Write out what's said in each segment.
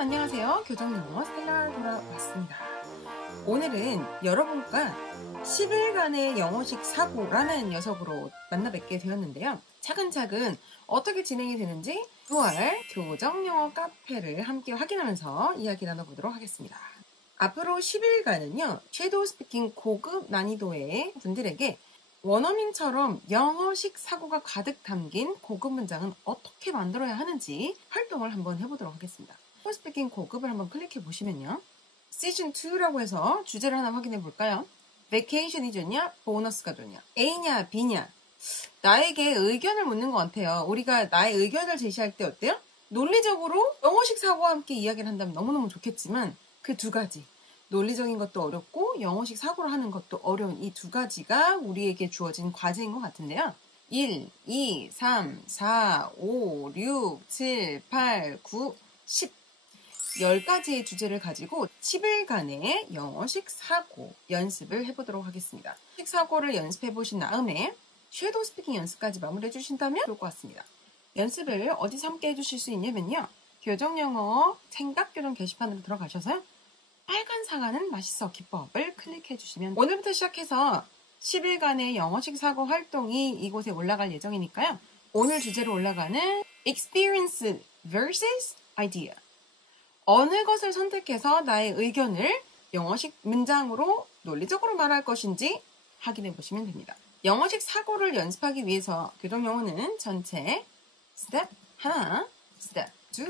안녕하세요. 교정영어 스텔라 돌아왔습니다. 오늘은 여러분과 10일간의 영어식 사고라는 녀석으로 만나 뵙게 되었는데요. 차근차근 어떻게 진행이 되는지 9월 교정영어 카페를 함께 확인하면서 이야기 나눠보도록 하겠습니다. 앞으로 10일간은요. 섀도우 스피킹 고급 난이도의 분들에게 원어민처럼 영어식 사고가 가득 담긴 고급 문장은 어떻게 만들어야 하는지 활동을 한번 해보도록 하겠습니다. 섀도우 스피킹 고급을 한번 클릭해 보시면요. 시즌 2라고 해서 주제를 하나 확인해 볼까요? 베케이션이 좋냐? 보너스가 좋냐? A냐 B냐? 나에게 의견을 묻는 것 같아요. 우리가 나의 의견을 제시할 때 어때요? 논리적으로 영어식 사고와 함께 이야기를 한다면 너무너무 좋겠지만 그 두 가지, 논리적인 것도 어렵고 영어식 사고를 하는 것도 어려운 이 두 가지가 우리에게 주어진 과제인 것 같은데요. 1, 2, 3, 4, 5, 6, 7, 8, 9, 10 10가지의 주제를 가지고 10일간의 영어식 사고 연습을 해보도록 하겠습니다. 영어식 사고를 연습해 보신 다음에 섀도우 스피킹 연습까지 마무리해 주신다면 좋을 것 같습니다. 연습을 어디서 함께 해주실 수 있냐면요. 교정영어 생각교정 게시판으로 들어가셔서요. 빨간 사과는 맛있어 기법을 클릭해 주시면 오늘부터 시작해서 10일간의 영어식 사고 활동이 이곳에 올라갈 예정이니까요. 오늘 주제로 올라가는 Experience vs. Idea. 어느 것을 선택해서 나의 의견을 영어식 문장으로 논리적으로 말할 것인지 확인해 보시면 됩니다. 영어식 사고를 연습하기 위해서 교정영어는 전체 스텝 1, 스텝 2,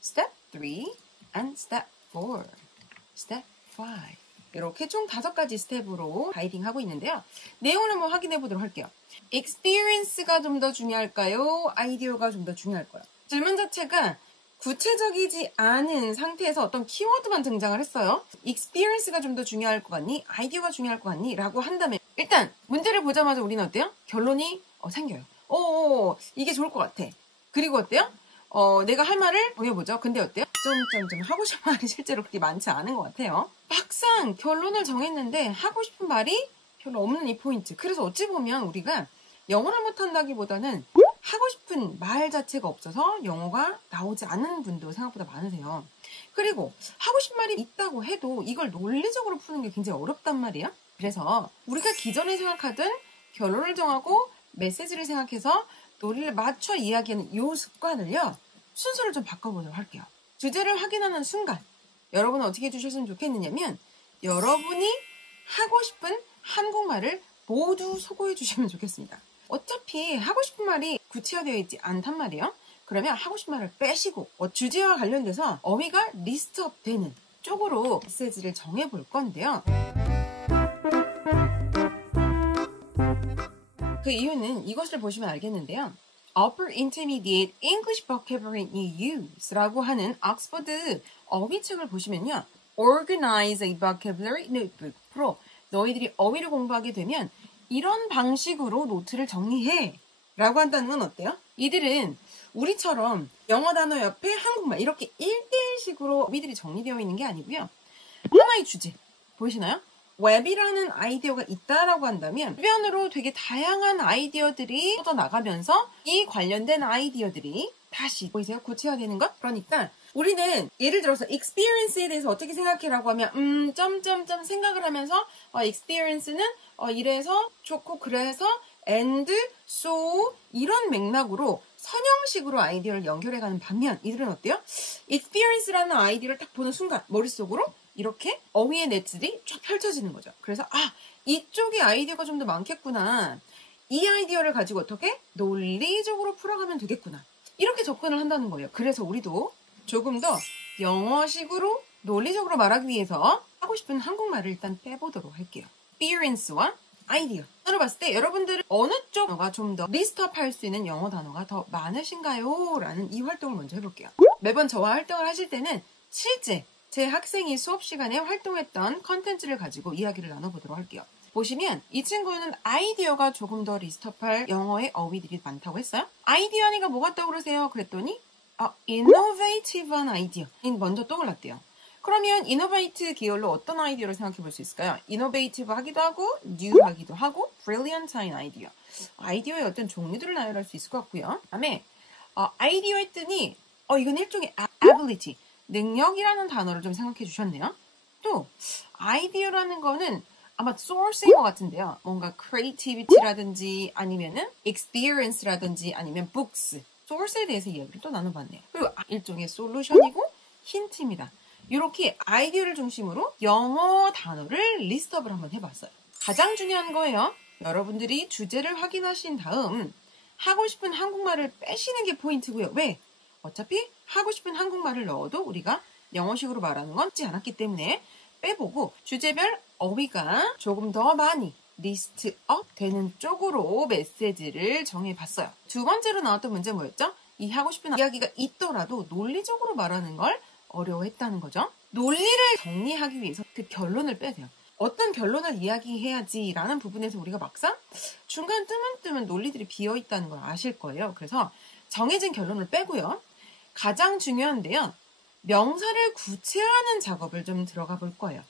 스텝 3, and 스텝 4, 스텝 5 이렇게 총 5가지 스텝으로 가이딩하고 있는데요. 내용을 한번 확인해 보도록 할게요. Experience가 좀 더 중요할까요? 아이디어가 좀 더 중요할까요? 질문 자체가 구체적이지 않은 상태에서 어떤 키워드만 등장을 했어요. Experience가 좀 더 중요할 것 같니? 아이디어가 중요할 것 같니? 라고 한다면 일단 문제를 보자마자 우리는 어때요? 결론이 생겨요. 이게 좋을 것 같아. 그리고 어때요? 내가 할 말을 정해보죠. 근데 어때요? 좀 하고 싶은 말이 실제로 그렇게 많지 않은 것 같아요. 막상 결론을 정했는데 하고 싶은 말이 별로 없는 이 포인트. 그래서 어찌 보면 우리가 영어를 못한다기보다는 하고 싶은 말 자체가 없어서 영어가 나오지 않는 분도 생각보다 많으세요. 그리고 하고 싶은 말이 있다고 해도 이걸 논리적으로 푸는 게 굉장히 어렵단 말이에요. 그래서 우리가 기존에 생각하던 결론을 정하고 메시지를 생각해서 논리를 맞춰 이야기하는 이 습관을요. 순서를 좀 바꿔보도록 할게요. 주제를 확인하는 순간 여러분은 어떻게 해주셨으면 좋겠느냐면 여러분이 하고 싶은 한국말을 모두 소거해 주시면 좋겠습니다. 어차피 하고 싶은 말이 구체화되어 있지 않단 말이에요. 그러면 하고 싶은 말을 빼시고 주제와 관련돼서 어휘가 리스트업 되는 쪽으로 메시지를 정해볼 건데요. 그 이유는 이것을 보시면 알겠는데요. Upper Intermediate English Vocabulary You Use 라고 하는 옥스퍼드 어휘책을 보시면요. Organize a Vocabulary Notebook Pro. 너희들이 어휘를 공부하게 되면 이런 방식으로 노트를 정리해 라고 한다는 건 어때요? 이들은 우리처럼 영어 단어 옆에 한국말 이렇게 1대1식으로 어휘들이 정리되어 있는 게 아니고요. 하나의 주제 보이시나요? 웹이라는 아이디어가 있다라고 한다면 주변으로 되게 다양한 아이디어들이 뻗어나가면서 이 관련된 아이디어들이 다시 보이세요? 구체화되는 것? 그러니까 우리는 예를 들어서 experience에 대해서 어떻게 생각해라고 하면 점점점 생각을 하면서 experience는 이래서 좋고 그래서 and so 이런 맥락으로 선형식으로 아이디어를 연결해가는 반면 이들은 어때요? experience라는 아이디어를 딱 보는 순간 머릿속으로 이렇게 어휘의 넷들이 쫙 펼쳐지는 거죠. 그래서 이쪽에 아이디어가 좀 더 많겠구나. 이 아이디어를 가지고 어떻게 논리적으로 풀어가면 되겠구나. 이렇게 접근을 한다는 거예요. 그래서 우리도 조금 더 영어식으로 논리적으로 말하기 위해서 하고 싶은 한국말을 일단 빼보도록 할게요. experience와 아이디어. 단어로 봤을 때 여러분들은 어느 쪽 단어가 좀 더 리스트업 할 수 있는 영어 단어가 더 많으신가요? 라는 이 활동을 먼저 해볼게요. 매번 저와 활동을 하실 때는 실제 제 학생이 수업 시간에 활동했던 컨텐츠를 가지고 이야기를 나눠보도록 할게요. 보시면 이 친구는 아이디어가 조금 더 리스트업할 영어의 어휘들이 많다고 했어요. 아이디어 하니까 뭐가 떠오르세요? 그랬더니 innovative한 아이디어 먼저 떠올랐대요. 그러면 innovate 계열로 어떤 아이디어를 생각해 볼 수 있을까요? innovative 하기도 하고 new 하기도 하고 brilliant한 아이디어. 아이디어의 어떤 종류들을 나열할 수 있을 것 같고요. 그다음에 아이디어 했더니 이건 일종의 ability. 능력이라는 단어를 좀 생각해 주셨네요. 또 아이디어라는 거는 아마 source인 것 같은데요. 뭔가 creativity라든지 아니면은 experience라든지 아니면 books, source에 대해서 이야기를 또 나눠봤네요. 그리고 일종의 솔루션이고 힌트입니다. 이렇게 아이디어를 중심으로 영어 단어를 리스트업을 한번 해봤어요. 가장 중요한 거예요. 여러분들이 주제를 확인하신 다음 하고 싶은 한국말을 빼시는 게 포인트고요. 왜? 어차피 하고 싶은 한국말을 넣어도 우리가 영어식으로 말하는 건 있지 않았기 때문에 빼보고 주제별 어휘가 조금 더 많이 리스트업 되는 쪽으로 메시지를 정해봤어요. 두 번째로 나왔던 문제 뭐였죠? 이 하고 싶은 이야기가 있더라도 논리적으로 말하는 걸 어려워했다는 거죠. 논리를 정리하기 위해서 그 결론을 빼세요. 어떤 결론을 이야기해야지 라는 부분에서 우리가 막상 중간 뜨문뜨문 논리들이 비어있다는 걸 아실 거예요. 그래서 정해진 결론을 빼고요. 가장 중요한데요. 명사를 구체화하는 작업을 좀 들어가 볼 거예요.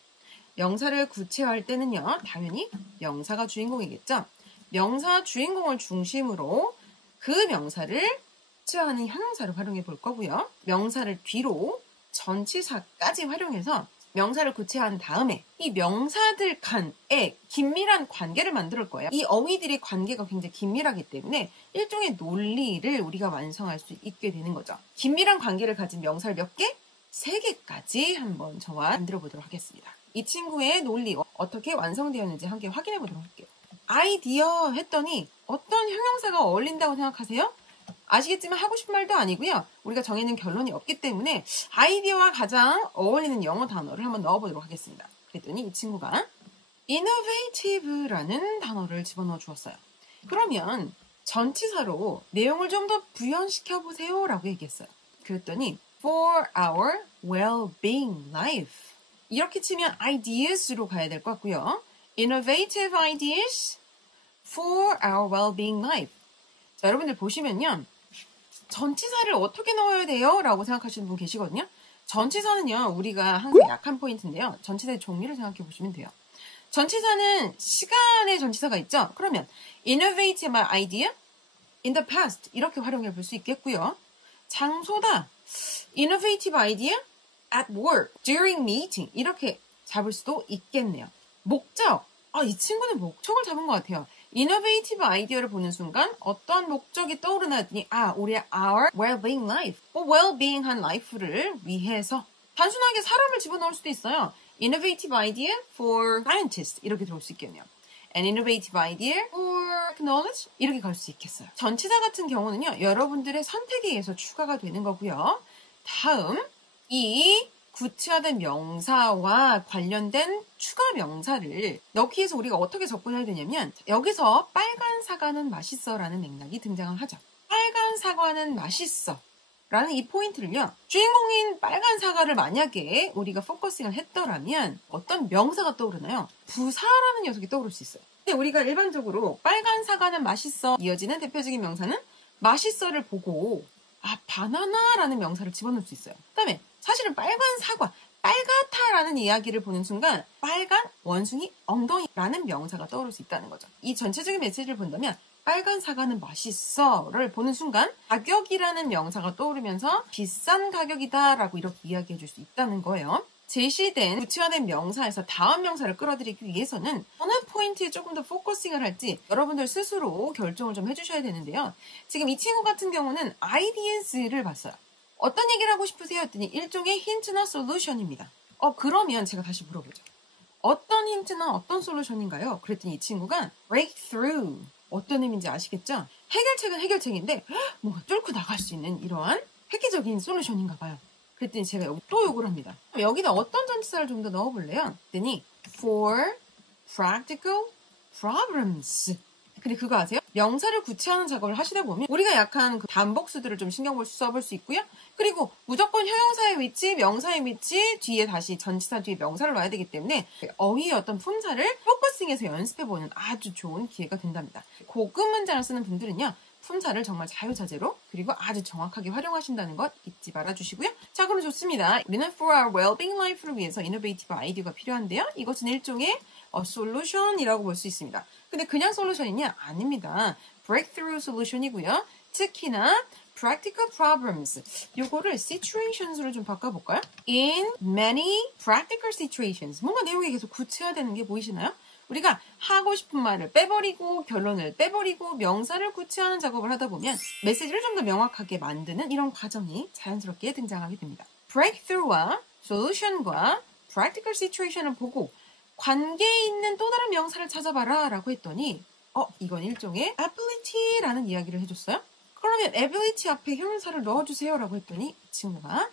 명사를 구체화할 때는요. 당연히 명사가 주인공이겠죠. 명사 주인공을 중심으로 그 명사를 구체화하는 형용사를 활용해 볼 거고요. 명사를 뒤로 전치사까지 활용해서 명사를 구체화한 다음에 이 명사들 간에 긴밀한 관계를 만들 거예요. 이 어휘들이 관계가 굉장히 긴밀하기 때문에 일종의 논리를 우리가 완성할 수 있게 되는 거죠. 긴밀한 관계를 가진 명사를 몇 개? 3개까지 한번 저와 만들어 보도록 하겠습니다. 이 친구의 논리 어떻게 완성되었는지 함께 확인해 보도록 할게요. 아이디어 했더니 어떤 형용사가 어울린다고 생각하세요? 아시겠지만 하고 싶은 말도 아니고요. 우리가 정해놓은 결론이 없기 때문에 아이디어와 가장 어울리는 영어 단어를 한번 넣어보도록 하겠습니다. 그랬더니 이 친구가 innovative라는 단어를 집어넣어 주었어요. 그러면 전치사로 내용을 좀 더 부연시켜 보세요 라고 얘기했어요. 그랬더니 for our well-being life 이렇게 치면 ideas로 가야 될 것 같고요. innovative ideas for our well-being life. 자, 여러분들 보시면요. 전치사를 어떻게 넣어야 돼요? 라고 생각하시는 분 계시거든요. 전치사는요. 우리가 항상 약한 포인트인데요. 전치사의 종류를 생각해 보시면 돼요. 전치사는 시간의 전치사가 있죠. 그러면 innovative idea in the past 이렇게 활용해 볼 수 있겠고요. 장소다. innovative idea at work during meeting 이렇게 잡을 수도 있겠네요. 목적. 이 친구는 목적을 잡은 것 같아요. 이노베이티브 아이디어를 보는 순간 어떤 목적이 떠오르나 했더니 우리의 our well-being life, well-being한 life를 위해서 단순하게 사람을 집어넣을 수도 있어요. innovative idea for scientists 이렇게 들어올 수 있겠네요. an innovative idea for knowledge 이렇게 갈 수 있겠어요. 전치사 같은 경우는요. 여러분들의 선택에 의해서 추가가 되는 거고요. 다음 이 구체화된 명사와 관련된 추가 명사를 넣기 위해서 우리가 어떻게 접근해야 되냐면 여기서 빨간 사과는 맛있어 라는 맥락이 등장을 하죠. 빨간 사과는 맛있어 라는 이 포인트를요. 주인공인 빨간 사과를 만약에 우리가 포커싱을 했더라면 어떤 명사가 떠오르나요? 부사라는 녀석이 떠오를 수 있어요. 근데 우리가 일반적으로 빨간 사과는 맛있어 이어지는 대표적인 명사는 맛있어를 보고 바나나라는 명사를 집어넣을 수 있어요. 그 다음에 사실은 빨간 사과, 빨갛다라는 이야기를 보는 순간 빨간 원숭이 엉덩이라는 명사가 떠오를 수 있다는 거죠. 이 전체적인 메시지를 본다면 빨간 사과는 맛있어를 보는 순간 가격이라는 명사가 떠오르면서 비싼 가격이다라고 이렇게 이야기해 줄 수 있다는 거예요. 제시된 구체화된 명사에서 다음 명사를 끌어들이기 위해서는 어느 포인트에 조금 더 포커싱을 할지 여러분들 스스로 결정을 좀 해주셔야 되는데요. 지금 이 친구 같은 경우는 ideas를 봤어요. 어떤 얘기를 하고 싶으세요? 했더니 일종의 힌트나 솔루션입니다. 그러면 제가 다시 물어보죠. 어떤 힌트나 어떤 솔루션인가요? 그랬더니 이 친구가 breakthrough. 어떤 의미인지 아시겠죠? 해결책은 해결책인데 뭔가 뚫고 나갈 수 있는 이러한 획기적인 솔루션인가 봐요. 그랬더니 제가 여기 또 요구를 합니다. 여기다 어떤 전치사를 좀 더 넣어볼래요? 그랬더니 for practical problems. 근데 그거 아세요? 명사를 구체화하는 작업을 하시다 보면 우리가 약한 그 단복수들을 좀 신경 써볼 수 있고요. 그리고 무조건 형용사의 위치, 명사의 위치 뒤에 다시 전치사 뒤에 명사를 놔야 되기 때문에 어휘의 어떤 품사를 포커싱해서 연습해보는 아주 좋은 기회가 된답니다. 고급 문장을 쓰는 분들은요. 품사를 정말 자유자재로 그리고 아주 정확하게 활용하신다는 것 잊지 말아주시고요. 자, 그럼 좋습니다. 우리는 for our well-being life를 위해서 innovative 아이디어가 필요한데요. 이것은 일종의 솔루션이라고 볼 수 있습니다. 근데 그냥 솔루션이냐? 아닙니다. breakthrough 솔루션이고요. 특히나 practical problems. 요거를 situations로 좀 바꿔볼까요? In many practical situations. 뭔가 내용이 계속 구체화되는 게 보이시나요? 우리가 하고 싶은 말을 빼버리고 결론을 빼버리고 명사를 구체화하는 작업을 하다 보면 메시지를 좀 더 명확하게 만드는 이런 과정이 자연스럽게 등장하게 됩니다. breakthrough와 solution과 practical situation을 보고 관계에 있는 또 다른 명사를 찾아봐라 라고 했더니 이건 일종의 ability라는 이야기를 해줬어요. 그러면 ability 앞에 형용사를 넣어주세요 라고 했더니 친구가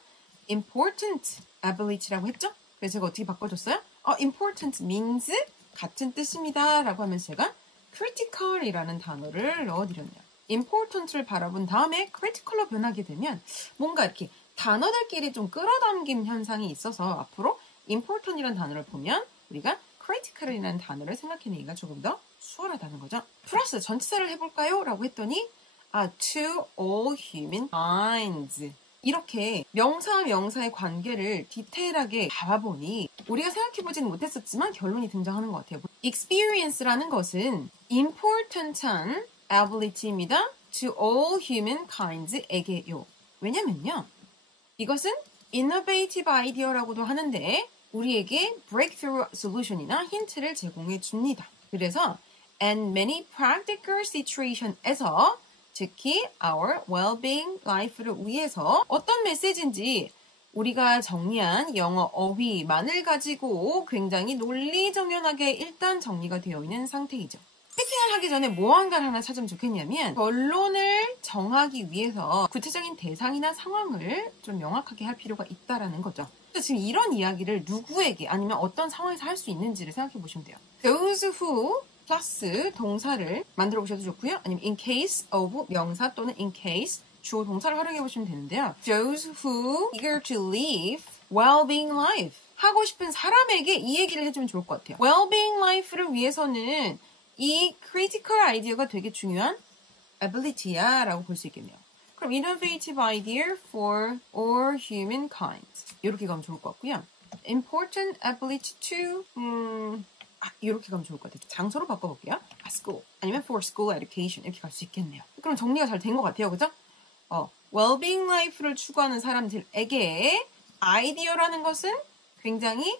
important ability라고 했죠? 그래서 제가 어떻게 바꿔줬어요? important means 같은 뜻입니다 라고 하면서 제가 critical이라는 단어를 넣어드렸네요. important를 바라본 다음에 critical로 변하게 되면 뭔가 이렇게 단어들끼리 좀 끌어당김 현상이 있어서 앞으로 important이라는 단어를 보면 우리가 critical이라는 단어를 생각해내기가 조금 더 수월하다는 거죠. 플러스 전치사를 해볼까요? 라고 했더니 to all human kinds. 이렇게 명사와 명사의 관계를 디테일하게 봐보니 우리가 생각해보지는 못했었지만 결론이 등장하는 것 같아요. experience라는 것은 important한 ability입니다. to all human kinds에게요. 왜냐면요. 이것은 innovative idea라고도 하는데 우리에게 breakthrough solution이나 힌트를 제공해 줍니다. 그래서 and many practical situations에서 특히 our well-being life를 위해서 어떤 메시지인지 우리가 정리한 영어 어휘만을 가지고 굉장히 논리정연하게 일단 정리가 되어 있는 상태이죠. 스피킹을 하기 전에 무언가를 하나 찾으면 좋겠냐면 결론을 정하기 위해서 구체적인 대상이나 상황을 좀 명확하게 할 필요가 있다라는 거죠. 지금 이런 이야기를 누구에게 아니면 어떤 상황에서 할 수 있는지를 생각해 보시면 돼요. Those who 플러스 동사를 만들어 보셔도 좋고요. 아니면 in case of 명사 또는 in case 주어 동사를 활용해 보시면 되는데요. Those who eager to live well-being life 하고 싶은 사람에게 이 얘기를 해주면 좋을 것 같아요. well-being life를 위해서는 이 critical idea가 되게 중요한 ability야 라고 볼 수 있겠네요. 그럼 innovative idea for all humankind 이렇게 가면 좋을 것 같고요. important ability to 이렇게 가면 좋을 것 같아요. 장소로 바꿔볼게요. school 아니면 for school education 이렇게 갈 수 있겠네요. 그럼 정리가 잘 된 것 같아요. 그죠? well-being life를 추구하는 사람들에게 아이디어라는 것은 굉장히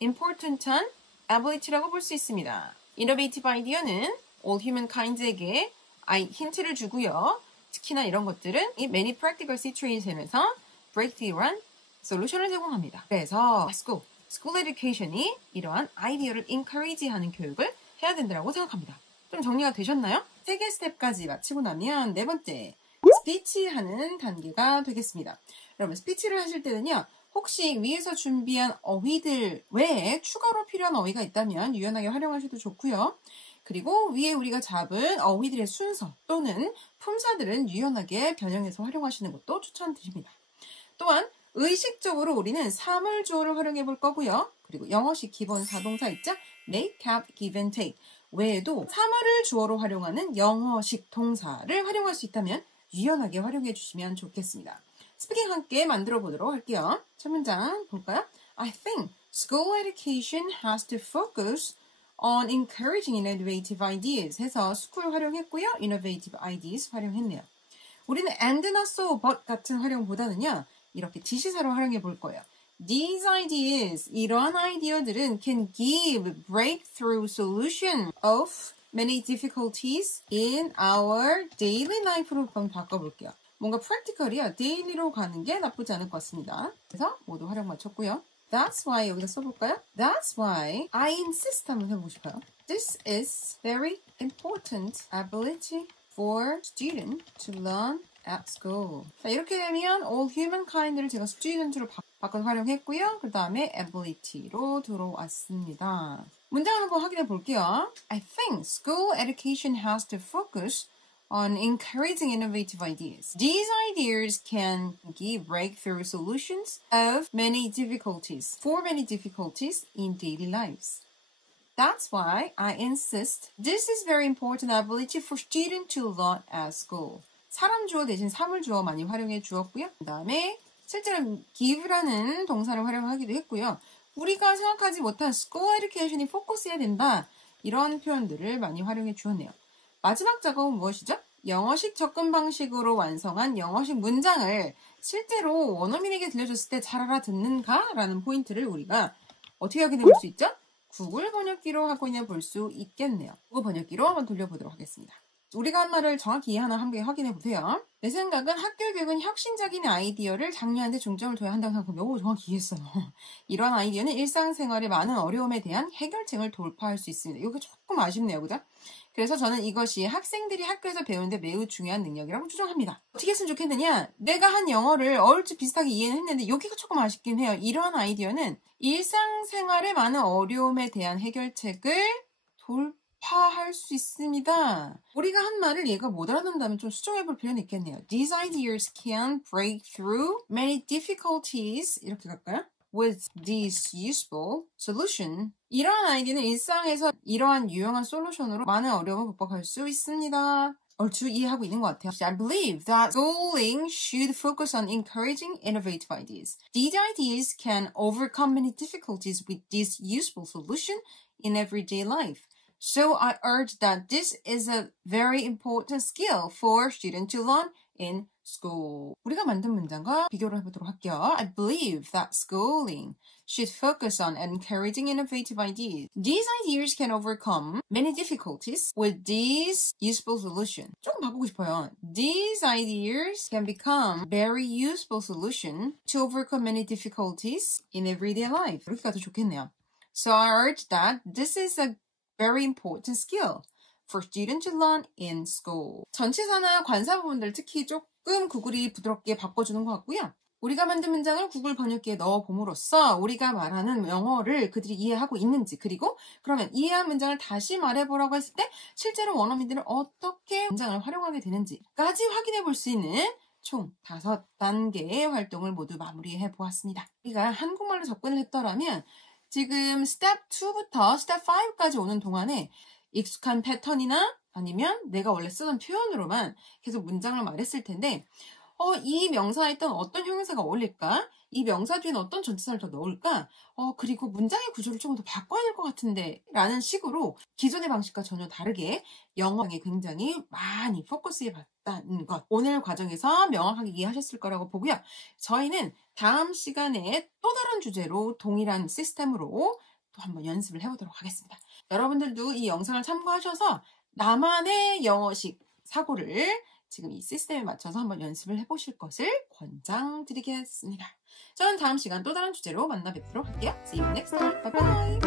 important한 ability라고 볼 수 있습니다. innovative idea는 all humankind에게 힌트를 주고요. 특히나 이런 것들은 이 many practical situations에서 breakthrough한 솔루션을 제공합니다. 그래서 school education이 이러한 아이디어를 encourage하는 교육을 해야 된다고 생각합니다. 좀 정리가 되셨나요? 3개 스텝까지 마치고 나면 네 번째 스피치하는 단계가 되겠습니다. 여러분 스피치를 하실 때는요. 혹시 위에서 준비한 어휘들 외에 추가로 필요한 어휘가 있다면 유연하게 활용하셔도 좋고요. 그리고 위에 우리가 잡은 어휘들의 순서 또는 품사들은 유연하게 변형해서 활용하시는 것도 추천드립니다. 또한 의식적으로 우리는 사물주어를 활용해 볼 거고요. 그리고 영어식 기본 사동사 있죠? make, have, give and take 외에도 사물을 주어로 활용하는 영어식 동사를 활용할 수 있다면 유연하게 활용해 주시면 좋겠습니다. 스피킹 함께 만들어 보도록 할게요. 첫 문장 볼까요? I think school education has to focus on encouraging innovative ideas 해서 school 활용했고요. innovative ideas 활용했네요. 우리는 and, not so, but 같은 활용보다는요. 이렇게 지시사로 활용해 볼 거예요. These ideas, 이러한 아이디어들은 can give breakthrough solution of many difficulties in our daily life로 한번 바꿔볼게요. 뭔가 practical이야. daily로 가는 게 나쁘지 않을 것 같습니다. 그래서 모두 활용 마쳤고요. That's why 여기다 써볼까요? That's why I insist 한번 해보고 싶어요. This is very important ability for student to learn at school. 자, 이렇게 되면 all humankind를 제가 student로 바꿔서 활용했고요. 그 다음에 ability로 들어왔습니다. 문장을 한번 확인해 볼게요. I think school education has to focus on encouraging innovative ideas. These ideas can give breakthrough solutions of many difficulties, for many difficulties in daily lives. That's why I insist this is very important ability for students to learn at school. 사람 주어 대신 사물 주어 많이 활용해 주었고요. 그 다음에 실제로 give라는 동사를 활용하기도 했고요. 우리가 생각하지 못한 school education이 포커스해야 된다. 이런 표현들을 많이 활용해 주었네요. 마지막 작업은 무엇이죠? 영어식 접근 방식으로 완성한 영어식 문장을 실제로 원어민에게 들려줬을 때 잘 알아듣는가? 라는 포인트를 우리가 어떻게 확인해 볼 수 있죠? 구글 번역기로 확인해 볼 수 있겠네요. 구글 번역기로 한번 돌려보도록 하겠습니다. 우리가 한 말을 정확히 이해하나 함께 확인해 보세요. 내 생각은 학교 교육은 혁신적인 아이디어를 장려하는 데 중점을 둬야 한다고 생각하면 오, 정확히 이해했어요. 이러한 아이디어는 일상생활의 많은 어려움에 대한 해결책을 돌파할 수 있습니다. 이거 조금 아쉽네요. 그죠? 그래서 저는 이것이 학생들이 학교에서 배우는데 매우 중요한 능력이라고 추정합니다. 어떻게 했으면 좋겠느냐? 내가 한 영어를 얼추 비슷하게 이해는 했는데 여기가 조금 아쉽긴 해요. 이러한 아이디어는 일상생활의 많은 어려움에 대한 해결책을 돌파할 수 있습니다. 우리가 한 말을 얘가 못 알아듣는다면 좀 수정해 볼 필요는 있겠네요. These ideas can break through many difficulties. 이렇게 갈까요? With this useful solution. 이러한 아이디어는 일상에서 이러한 유용한 솔루션으로 많은 어려움을 극복할 수 있습니다. 얼추 이해하고 있는 것 같아요. I believe that schooling should focus on encouraging innovative ideas. These ideas can overcome many difficulties with this useful solution in everyday life. So I urge that this is a very important skill for students to learn in school. 우리가 만든 문장과 비교를 해보도록 할게요. I believe that schooling should focus on encouraging innovative ideas. These ideas can overcome many difficulties with this useful solution. 조금 바꾸고 싶어요. These ideas can become very useful solution to overcome many difficulties in everyday life. 이렇게 가도 좋겠네요. So I urge that this is a very important skill for students to learn in school. 전치사나 관사 부분들 특히 조금 구글이 부드럽게 바꿔주는 것 같고요. 우리가 만든 문장을 구글 번역기에 넣어봄으로써 우리가 말하는 영어를 그들이 이해하고 있는지, 그리고 그러면 이해한 문장을 다시 말해보라고 했을 때 실제로 원어민들은 어떻게 문장을 활용하게 되는지까지 확인해 볼 수 있는 총 5단계의 활동을 모두 마무리해 보았습니다. 우리가 한국말로 접근을 했더라면 지금 스텝 2부터 스텝 5까지 오는 동안에 익숙한 패턴이나 아니면 내가 원래 쓰던 표현으로만 계속 문장을 말했을 텐데 이 명사에 있던 어떤 형용사가 어울릴까? 이 명사 뒤에는 어떤 전치사를 더 넣을까? 그리고 문장의 구조를 조금 더 바꿔야 될 것 같은데 라는 식으로 기존의 방식과 전혀 다르게 영어에 굉장히 많이 포커스해 봤다는 것. 오늘 과정에서 명확하게 이해하셨을 거라고 보고요. 저희는 다음 시간에 또 다른 주제로 동일한 시스템으로 또 한번 연습을 해보도록 하겠습니다. 여러분들도 이 영상을 참고하셔서 나만의 영어식 사고를 지금 이 시스템에 맞춰서 한번 연습을 해보실 것을 권장드리겠습니다. 저는 다음 시간 또 다른 주제로 만나 뵙도록 할게요. See you next time. Bye bye.